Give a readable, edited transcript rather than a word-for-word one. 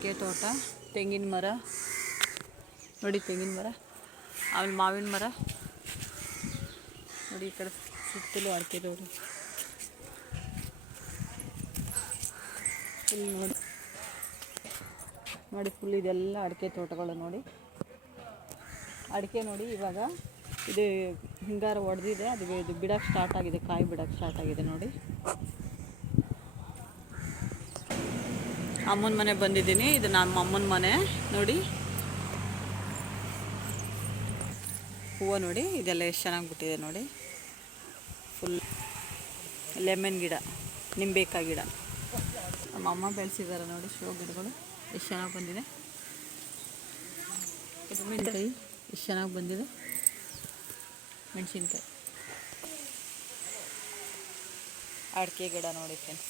ಅಡಿಕೆ ತೋಟ, ತೆಂಗಿನ ಮರ ನೋಡಿ, ತೆಂಗಿನ ಮರ, ಆಮೇಲೆ ಮಾವಿನ ಮರ ನೋಡಿ. ಈ ಕಡೆ ಸುತ್ತಲೂ ಅಡಿಕೆ ತೋಟ. ಇಲ್ಲಿ ನೋಡಿ ಫುಲ್ ಇದೆಲ್ಲ ಅಡಿಕೆ ತೋಟಗಳು ನೋಡಿ. ಅಡಿಕೆ ನೋಡಿ, ಇವಾಗ ಇದು ಹಿಂಗಾರು ಹೊಡೆದಿದೆ, ಅದು ಇದು ಬಿಡೋಕ್ಕೆ ಸ್ಟಾರ್ಟ್ ಆಗಿದೆ, ಕಾಯಿ ಬಿಡೋಕ್ಕೆ ಸ್ಟಾರ್ಟ್ ಆಗಿದೆ ನೋಡಿ. ಅಮ್ಮನ ಮನೆ ಬಂದಿದ್ದೀನಿ. ಇದು ನಮ್ಮ ಅಮ್ಮನ ಮನೆ ನೋಡಿ. ಹೂವು ನೋಡಿ, ಇದೆಲ್ಲ ಎಷ್ಟು ಚೆನ್ನಾಗಿ ಬಿಟ್ಟಿದೆ ನೋಡಿ. ಫುಲ್ ಲೆಮನ್ ಗಿಡ, ನಿಂಬೆಕಾಯಿ ಗಿಡ ನಮ್ಮ ಅಮ್ಮ ಬೆಳೆಸಿದ್ದಾರೆ ನೋಡಿ. ಶೋ ಗಿಡಗಳು ಎಷ್ಟು ಚೆನ್ನಾಗಿ ಬಂದಿದೆ. ಮೆಣಸಿನ್ಕಾಯಿ ಎಷ್ಟು ಚೆನ್ನಾಗಿ ಬಂದಿದೆ. ಮೆಣಸಿನ್ಕಾಯಿ, ಅಡಿಕೆ ಗಿಡ ನೋಡಿ ಫ್ರೆಂಡ್ಸ್.